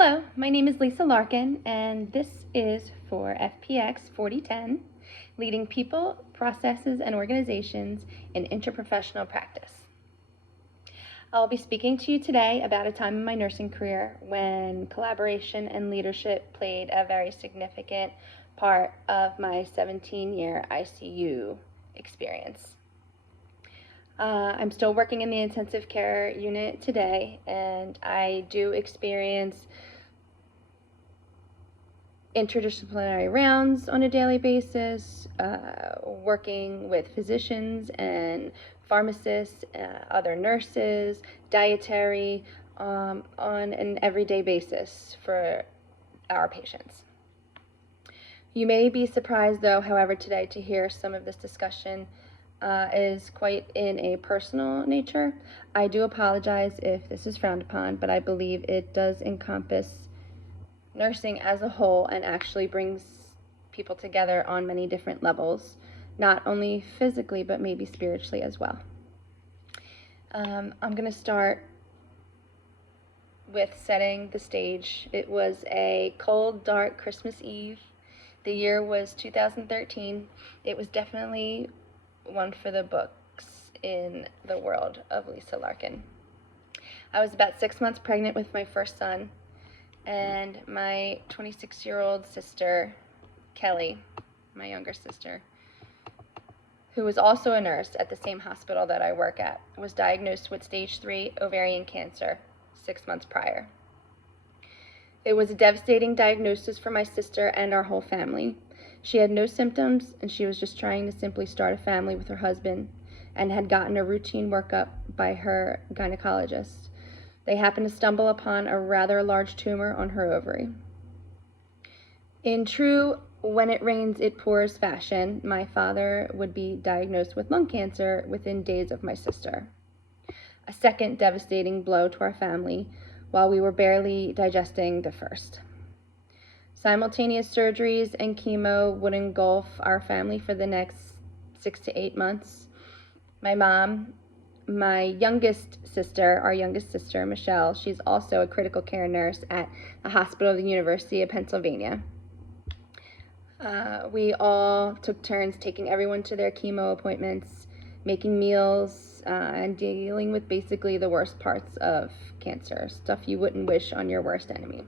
Hello, my name is Lisa Larkin, and this is for FPX-4010, Leading People, Processes, and Organizations in Interprofessional Practice. I'll be speaking to you today about a time in my nursing career when collaboration and leadership played a very significant part of my 17-year ICU experience. I'm still working in the intensive care unit today, and I do experience interdisciplinary rounds on a daily basis, working with physicians and pharmacists, other nurses, dietary, on an everyday basis for our patients. You may be surprised, though, however, today to hear some of this discussion is quite in a personal nature. I do apologize if this is frowned upon, but I believe it does encompass nursing as a whole and actually brings people together on many different levels, not only physically, but maybe spiritually as well. I'm going to start with setting the stage. It was a cold, dark Christmas Eve. The year was 2013. It was definitely one for the books in the world of Lisa Larkin. I was about 6 months pregnant with my first son, and my 26-year-old sister, Kelly, my younger sister, who was also a nurse at the same hospital that I work at, was diagnosed with stage 3 ovarian cancer 6 months prior. It was a devastating diagnosis for my sister and our whole family. She had no symptoms, and she was just trying to simply start a family with her husband and had gotten a routine workup by her gynecologist. They happened to stumble upon a rather large tumor on her ovary. In true when it rains, it pours fashion, my father would be diagnosed with lung cancer within days of my sister. A second devastating blow to our family while we were barely digesting the first. Simultaneous surgeries and chemo would engulf our family for the next 6 to 8 months. My mom, my youngest sister, Michelle, she's also a critical care nurse at a hospital of the University of Pennsylvania. We all took turns taking everyone to their chemo appointments, making meals, and dealing with basically the worst parts of cancer, stuff you wouldn't wish on your worst enemy.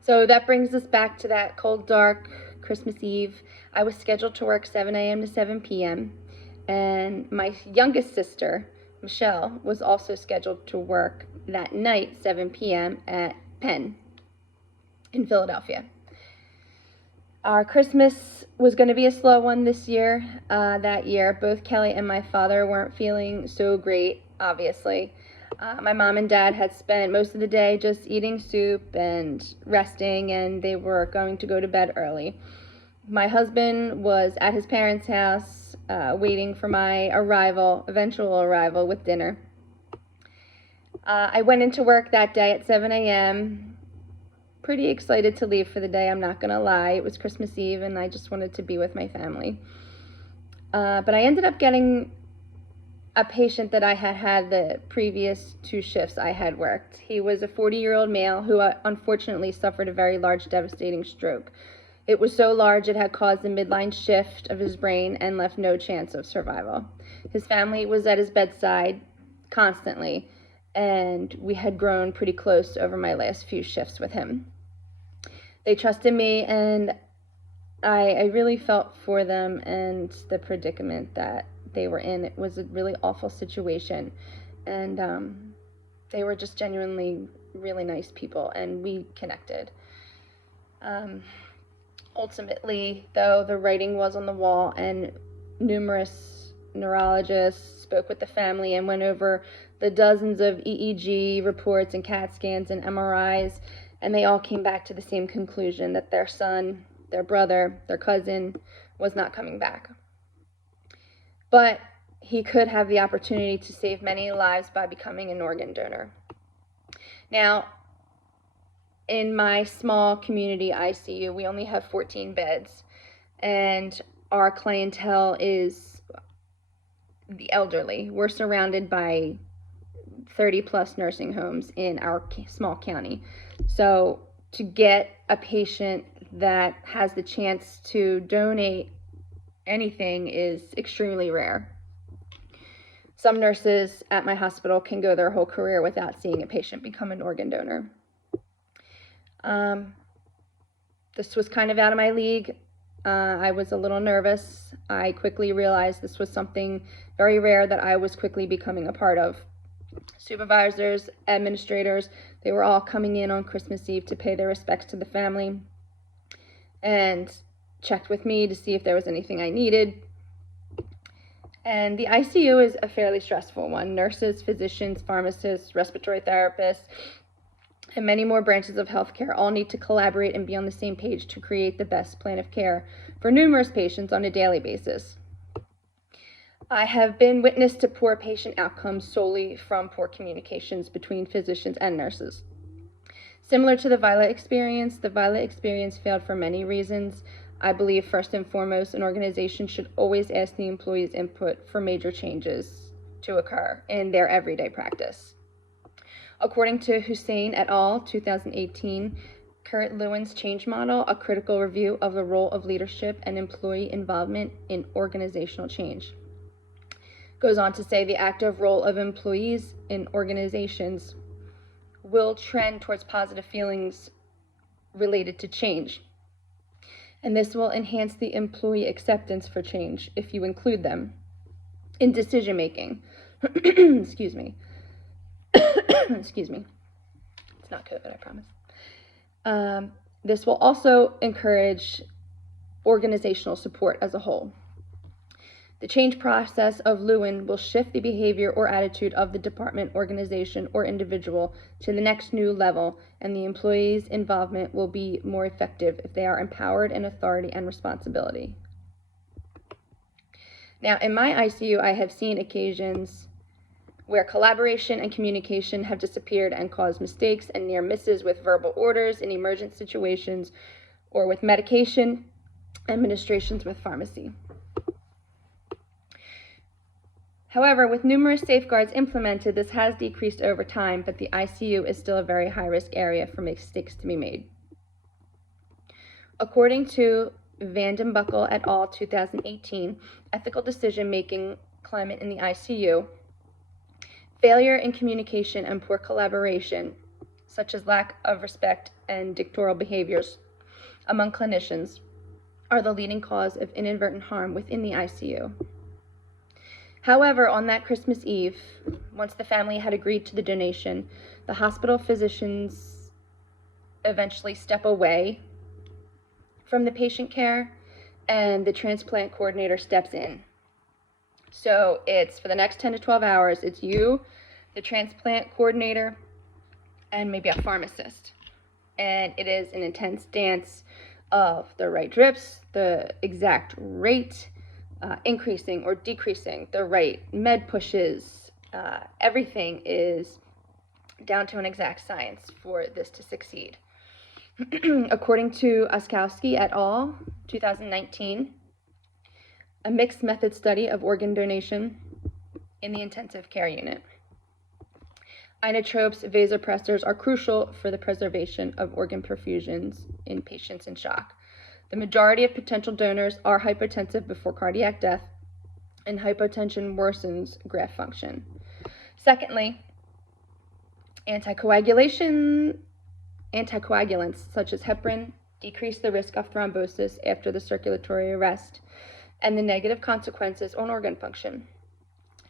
So that brings us back to that cold, dark Christmas Eve. I was scheduled to work 7 a.m. to 7 p.m., and my youngest sister, Michelle, was also scheduled to work that night, 7 p.m. at Penn in Philadelphia. Our Christmas was going to be a slow one this year. That year, both Kelly and my father weren't feeling so great, obviously. My mom and dad had spent most of the day just eating soup and resting, and they were going to go to bed early. My husband was at his parents' house waiting for my eventual arrival with dinner. I went into work that day at 7 a.m., pretty excited to leave for the day, I'm not going to lie. It was Christmas Eve, and I just wanted to be with my family. But I ended up getting a patient that I had had the previous 2 shifts I had worked. He was a 40-year-old male who unfortunately suffered a very large, devastating stroke. It was so large it had caused a midline shift of his brain and left no chance of survival. His family was at his bedside constantly, and we had grown pretty close over my last few shifts with him. They trusted me, and I really felt for them and the predicament that they were in. It was a really awful situation, and they were just genuinely really nice people, and we connected. Ultimately, though, the writing was on the wall, and numerous neurologists spoke with the family and went over the dozens of EEG reports and CAT scans and MRIs, and they all came back to the same conclusion, that their son, their brother, their cousin was not coming back. But he could have the opportunity to save many lives by becoming an organ donor. Now, in my small community ICU, we only have 14 beds, and our clientele is the elderly. We're surrounded by 30 plus nursing homes in our small county. So to get a patient that has the chance to donate anything is extremely rare. Some nurses at my hospital can go their whole career without seeing a patient become an organ donor. This was kind of out of my league. I was a little nervous. I quickly realized this was something very rare that I was quickly becoming a part of. Supervisors, administrators, they were all coming in on Christmas Eve to pay their respects to the family and checked with me to see if there was anything I needed. And the ICU is a fairly stressful one. Nurses, physicians, pharmacists, respiratory therapists, and many more branches of healthcare all need to collaborate and be on the same page to create the best plan of care for numerous patients on a daily basis. I have been witness to poor patient outcomes solely from poor communications between physicians and nurses. Similar to the Violet experience failed for many reasons. I believe first and foremost, an organization should always ask the employees' input for major changes to occur in their everyday practice. According to Hussein et al., 2018, Kurt Lewin's change model, a critical review of the role of leadership and employee involvement in organizational change, goes on to say the active role of employees in organizations will trend towards positive feelings related to change. And this will enhance the employee acceptance for change if you include them in decision making. Excuse me. Excuse me. It's not COVID, I promise. This will also encourage organizational support as a whole. The change process of Lewin will shift the behavior or attitude of the department, organization, or individual to the next new level, and the employees' involvement will be more effective if they are empowered in authority and responsibility. Now, in my ICU, I have seen occasions where collaboration and communication have disappeared and caused mistakes and near misses with verbal orders in emergent situations or with medication administrations with pharmacy. However, with numerous safeguards implemented, this has decreased over time, but the ICU is still a very high-risk area for mistakes to be made. According to Vandenbuckel et al., 2018, Ethical Decision-Making Climate in the ICU, failure in communication and poor collaboration, such as lack of respect and dictatorial behaviors among clinicians, are the leading cause of inadvertent harm within the ICU. However, on that Christmas Eve, once the family had agreed to the donation, the hospital physicians eventually step away from the patient care and the transplant coordinator steps in. So it's for the next 10 to 12 hours, it's you, the transplant coordinator, and maybe a pharmacist. And it is an intense dance of the right drips, the exact rate, increasing or decreasing, the right med pushes. Everything is down to an exact science for this to succeed. According to Oskowski et al., 2019, a mixed method study of organ donation in the intensive care unit. Inotropes, vasopressors are crucial for the preservation of organ perfusions in patients in shock. The majority of potential donors are hypotensive before cardiac death, and hypotension worsens graft function. Secondly, anticoagulants such as heparin decrease the risk of thrombosis after the circulatory arrest and the negative consequences on organ function.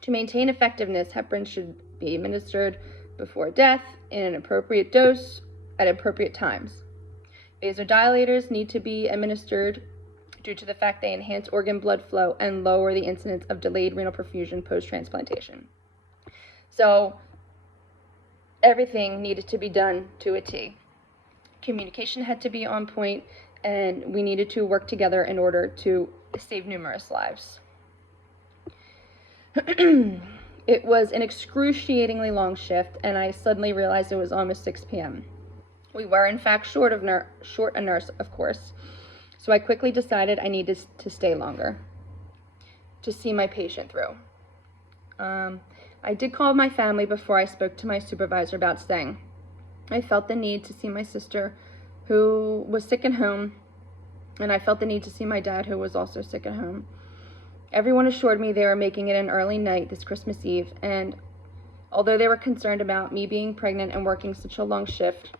To maintain effectiveness, heparin should be administered before death in an appropriate dose at appropriate times. Vasodilators need to be administered due to the fact they enhance organ blood flow and lower the incidence of delayed renal perfusion post-transplantation. So everything needed to be done to a T. Communication had to be on point, and we needed to work together in order to save numerous lives. It was an excruciatingly long shift, and I suddenly realized it was almost 6 p.m. We were, in fact, short a nurse, of course, so I quickly decided I needed to stay longer to see my patient through. I did call my family before I spoke to my supervisor about staying. I felt the need to see my sister, who was sick at home, and I felt the need to see my dad, who was also sick at home. Everyone assured me they were making it an early night this Christmas Eve, and although they were concerned about me being pregnant and working such a long shift,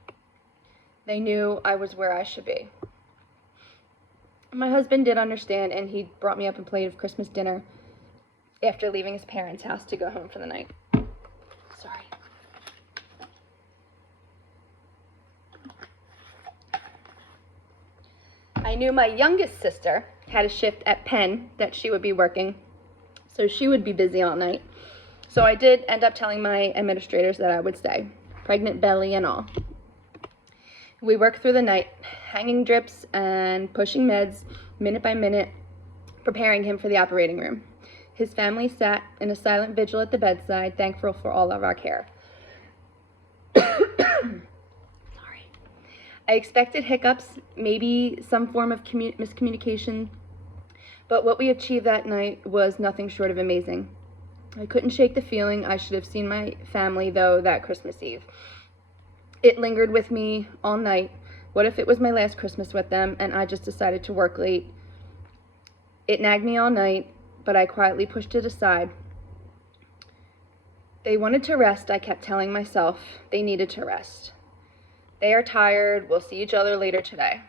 they knew I was where I should be. My husband did understand, and he brought me up a plate of Christmas dinner after leaving his parents' house to go home for the night. Sorry. I knew my youngest sister had a shift at Penn that she would be working, so she would be busy all night. So I did end up telling my administrators that I would stay, pregnant belly and all. We worked through the night, hanging drips and pushing meds minute by minute, preparing him for the operating room. His family sat in a silent vigil at the bedside, thankful for all of our care. I expected hiccups, maybe some form of miscommunication, but what we achieved that night was nothing short of amazing. I couldn't shake the feeling I should have seen my family, though, that Christmas Eve. It lingered with me all night. What if it was my last Christmas with them and I just decided to work late? It nagged me all night, but I quietly pushed it aside. They wanted to rest, I kept telling myself. They needed to rest. They are tired. We'll see each other later today.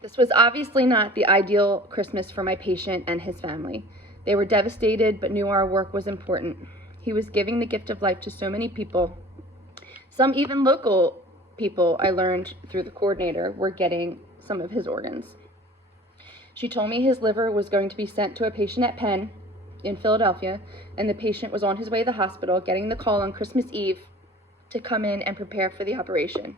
This was obviously not the ideal Christmas for my patient and his family. They were devastated, but knew our work was important. He was giving the gift of life to so many people. Some even local people, I learned through the coordinator, were getting some of his organs. She told me his liver was going to be sent to a patient at Penn in Philadelphia, and the patient was on his way to the hospital, getting the call on Christmas Eve to come in and prepare for the operation.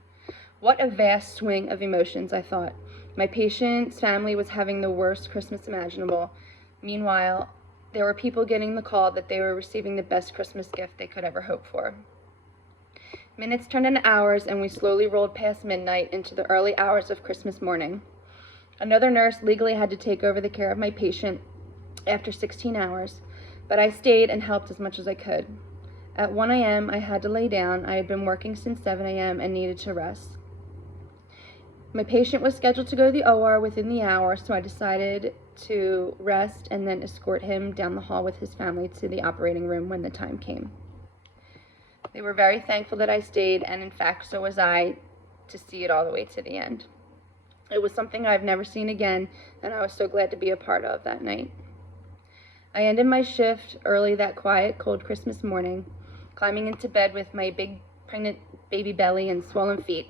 What a vast swing of emotions, I thought. My patient's family was having the worst Christmas imaginable. Meanwhile, there were people getting the call that they were receiving the best Christmas gift they could ever hope for. Minutes turned into hours, and we slowly rolled past midnight into the early hours of Christmas morning. Another nurse legally had to take over the care of my patient after 16 hours, but I stayed and helped as much as I could. At 1 a.m., I had to lay down. I had been working since 7 a.m. and needed to rest. My patient was scheduled to go to the OR within the hour, so I decided to rest and then escort him down the hall with his family to the operating room when the time came. They were very thankful that I stayed, and in fact, so was I, to see it all the way to the end. It was something I've never seen again, and I was so glad to be a part of that night. I ended my shift early that quiet, cold Christmas morning, climbing into bed with my big pregnant baby belly and swollen feet,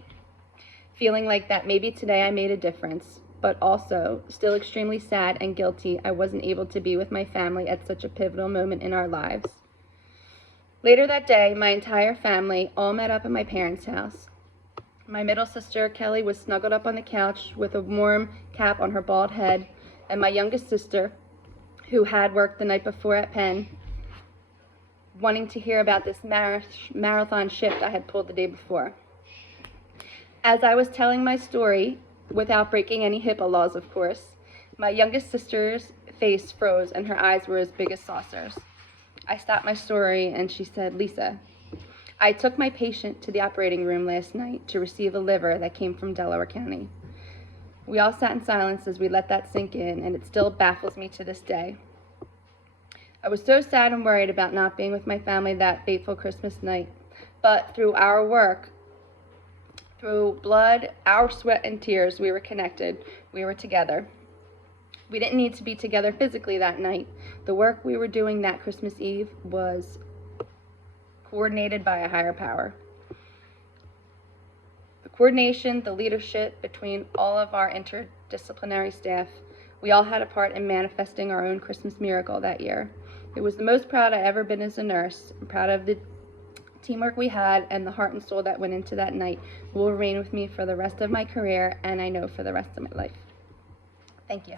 feeling like that maybe today I made a difference, but also still extremely sad and guilty I wasn't able to be with my family at such a pivotal moment in our lives. Later that day, my entire family all met up at my parents' house. My middle sister, Kelly, was snuggled up on the couch with a warm cap on her bald head, and my youngest sister, who had worked the night before at Penn, wanting to hear about this marathon shift I had pulled the day before. As I was telling my story, without breaking any HIPAA laws, of course, my youngest sister's face froze and her eyes were as big as saucers. I stopped my story and she said, "Lisa, I took my patient to the operating room last night to receive a liver that came from Delaware County." We all sat in silence as we let that sink in, and it still baffles me to this day. I was so sad and worried about not being with my family that fateful Christmas night, but through our work, through blood, our sweat and tears, we were connected. We were together. We didn't need to be together physically that night. The work we were doing that Christmas Eve was coordinated by a higher power. The coordination, the leadership between all of our interdisciplinary staff, we all had a part in manifesting our own Christmas miracle that year. It was the most proud I've ever been as a nurse. I'm proud of the teamwork we had and the heart and soul that went into that night will remain with me for the rest of my career, and I know for the rest of my life. Thank you.